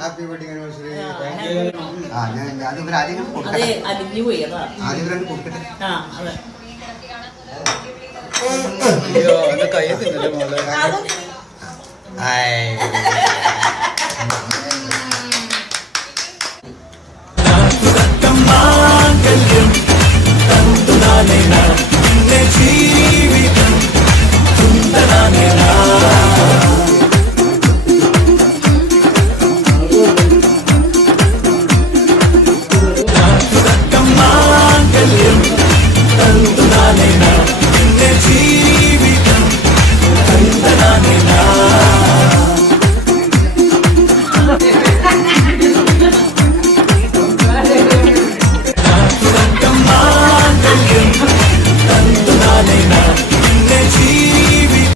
Happy wedding anniversary. അത് ഇവരാദ്യം അതെ അലിഞ്ഞു പോയി അതാ ആദ്യം ഇവരെ കൊടുക്കട്ടെ. അതെ കൈ തിന്നല്ലേ മോളെ. ജീവിതം